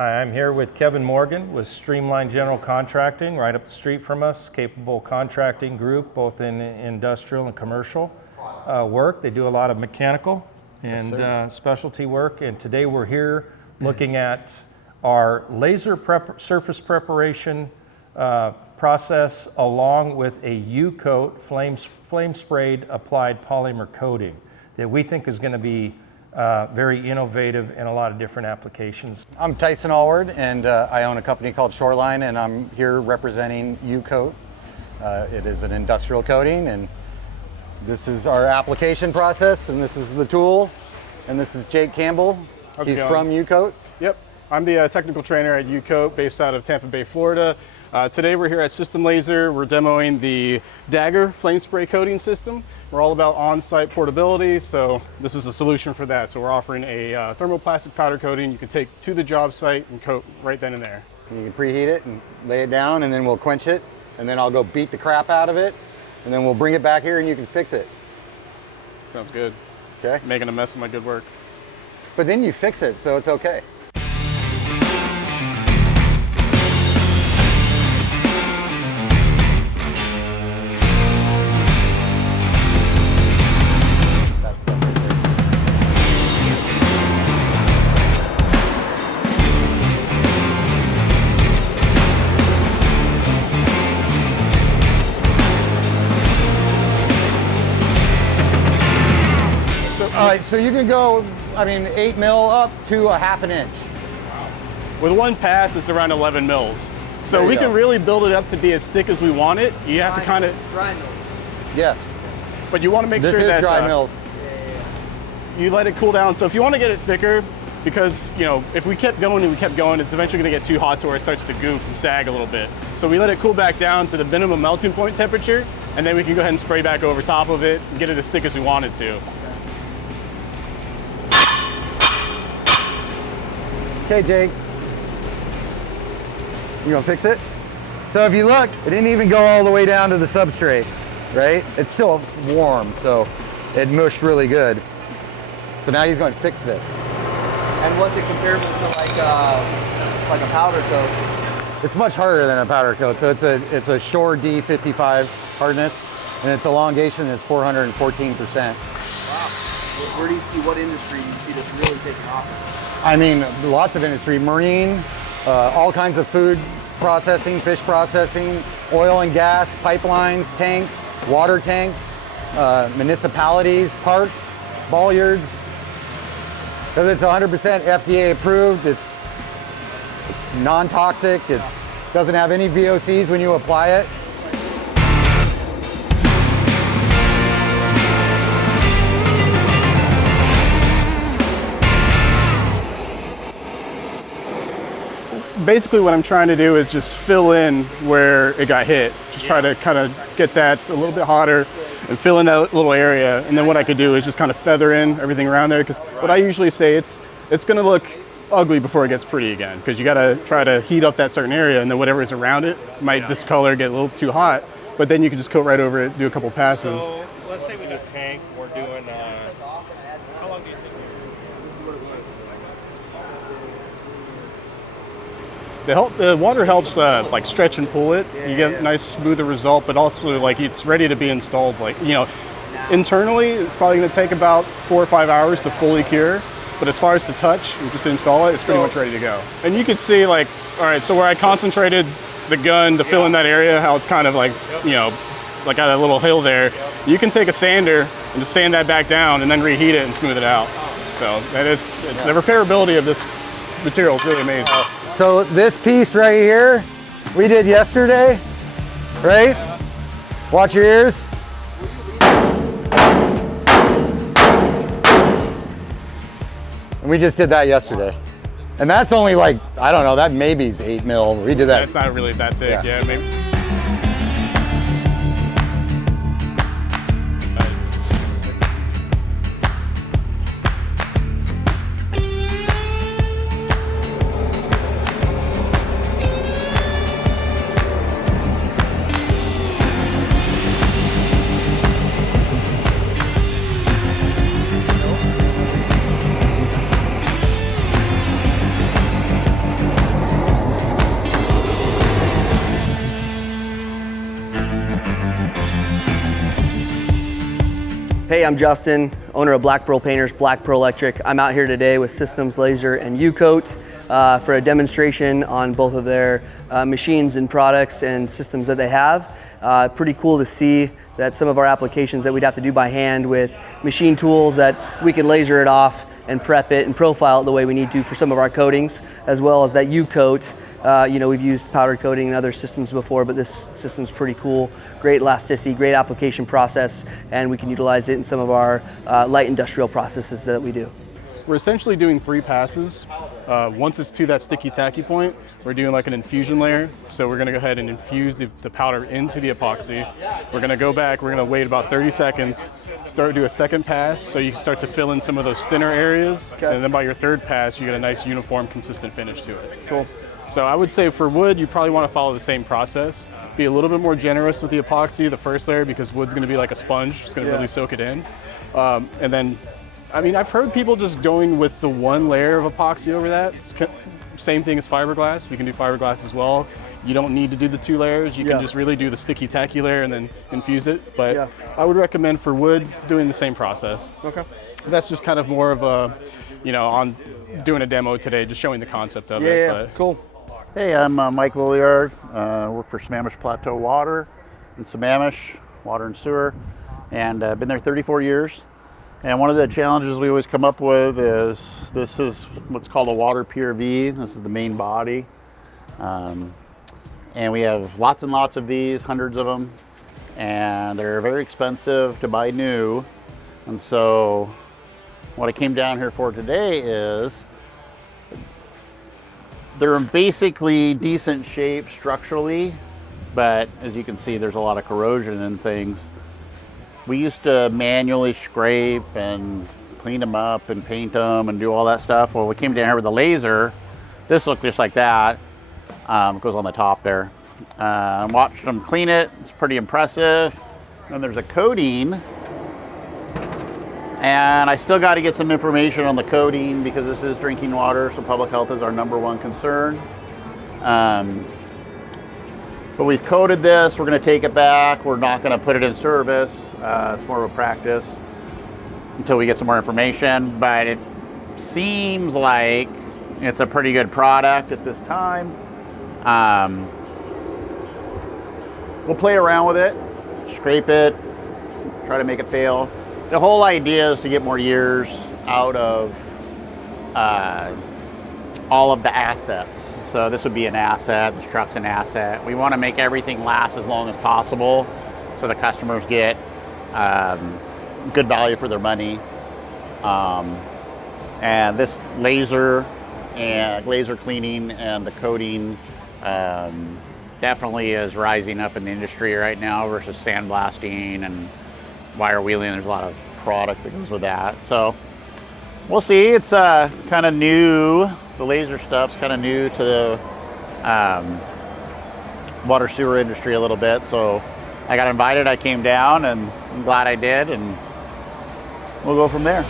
Hi, I'm here with Kevin Morgan with Streamline General Contracting, right up the street from us. Capable contracting group, both in industrial and commercial work. They do a lot of mechanical and specialty work. And today we're here looking at our laser surface preparation process along with a U-coat flame sprayed applied polymer coating that we think is going to be very innovative in a lot of different applications. I'm Tyson Allward, and I own a company called Shoreline, and I'm here representing U-coat. It is an industrial coating, and this is our application process, and this is the tool, and this is Jake Campbell. He's from U-coat. Yep, I'm the technical trainer at U-coat based out of Tampa Bay, Florida. Today we're here at System Laser. We're demoing the Dagger flame spray coating system. We're all about on-site portability, so this is a solution for that. So we're offering a thermoplastic powder coating you can take to the job site and coat right then and there. You can preheat it and lay it down, and then we'll quench it, and then I'll go beat the crap out of it, and then we'll bring it back here and you can fix it. Sounds good. Okay. Making a mess of my good work. But then you fix it, so it's okay. All right, so you can go, 8 mil up to a ½ inch. With one pass, it's around 11 mils. So we can really build it up to be as thick as we want it. You have to kind of... Dry mills. Yes. But you want to make sure that... This is dry mills. You let it cool down. So if you want to get it thicker, because, if we kept going and we kept going, it's eventually going to get too hot to where it starts to goof and sag a little bit. So we let it cool back down to the minimum melting point temperature, and then we can go ahead and spray back over top of it and get it as thick as we want it to. Okay, Jake. You gonna fix it? So if you look, it didn't even go all the way down to the substrate, right? It's still warm, so it mushed really good. So now he's going to fix this. And what's it compared to like a powder coat? It's much harder than a powder coat. So it's a Shore D55 hardness, and its elongation is 414%. Wow. Where do you see, what industry do you see this really taking off? Lots of industry, marine, all kinds of food processing, fish processing, oil and gas, pipelines, tanks, water tanks, municipalities, parks, ball yards. Because it's 100% FDA approved, it's non-toxic, it doesn't have any VOCs when you apply it. Basically what I'm trying to do is just fill in where it got hit. Just try to kind of get that a little bit hotter and fill in that little area. And then what I could do is just kind of feather in everything around there. Because what I usually say, it's going to look ugly before it gets pretty again. Because you got to try to heat up that certain area, and then whatever is around it might discolor, get a little too hot. But then you can just coat right over it, do a couple passes. So let's say we do tank, we're doing, how long do you think? The water helps like stretch and pull it. You get a nice smoother result, but also like it's ready to be installed. Internally, it's probably going to take about 4 or 5 hours to fully cure. But as far as to touch and just to install it, it's pretty much ready to go. And you could see all right, so where I concentrated the gun to fill in that area, how it's kind of like at a little hill there. You can take a sander and just sand that back down and then reheat it and smooth it out. So the repairability of this material is really amazing. So this piece right here, we did yesterday, right? Watch your ears. And we just did that yesterday. And that's only that maybe's 8 mil. We did that. It's not really that thick, yeah maybe. I'm Justin, owner of Black Pearl Painters, Black Pearl Electric. I'm out here today with Systems Laser and U-Coat for a demonstration on both of their machines and products and systems that they have. Pretty cool to see that some of our applications that we'd have to do by hand with machine tools, that we can laser it off and prep it and profile it the way we need to for some of our coatings, as well as that U-Coat. We've used powder coating in other systems before, but this system's pretty cool. Great elasticity, great application process, and we can utilize it in some of our light industrial processes that we do. We're essentially doing 3 passes. Once it's to that sticky tacky point, we're doing like an infusion layer. So we're gonna go ahead and infuse the powder into the epoxy. We're gonna go back, we're gonna wait about 30 seconds, do a second pass so you can start to fill in some of those thinner areas. Okay. And then by your third pass, you get a nice uniform, consistent finish to it. Cool. So I would say for wood, you probably wanna follow the same process. Be a little bit more generous with the epoxy, the first layer, because wood's gonna be like a sponge. It's gonna really soak it in. And then, I mean, I've heard people just going with the 1 layer of epoxy over that. It's same thing as fiberglass. We can do fiberglass as well. You don't need to do the 2 layers. You can just really do the sticky tacky layer and then infuse it. But I would recommend for wood doing the same process. Okay. That's just kind of more of a, on doing a demo today, just showing the concept of it. Yeah, But cool. Hey, I'm Mike Lilliard. Work for Sammamish Plateau Water in Sammamish, water and sewer, and been there 34 years. And one of the challenges we always come up with is this is what's called a water PRV. This is the main body. And we have lots and lots of these, hundreds of them, and they're very expensive to buy new. And so what I came down here for today is they're in basically decent shape structurally, but as you can see, there's a lot of corrosion and things. We used to manually scrape and clean them up and paint them and do all that stuff. Well, we came down here with a laser. This looked just like that. It goes on the top there. Watched them clean it. It's pretty impressive. Then there's a coating. And I still got to get some information on the coating because this is drinking water, so public health is our #1 concern. But we've coated this, we're going to take it back, we're not going to put it in service. It's more of a practice until we get some more information, but it seems like it's a pretty good product at this time. We'll play around with it, scrape it, try to make it fail. The whole idea is to get more years out of all of the assets. So this would be an asset, this truck's an asset. We want to make everything last as long as possible so the customers get good value for their money. And this laser cleaning and the coating definitely is rising up in the industry right now versus sandblasting and wire wheeling. There's a lot of product that goes with that. So we'll see. It's kind of new. The laser stuff's kind of new to the water sewer industry a little bit. So I got invited, I came down, and I'm glad I did, and we'll go from there.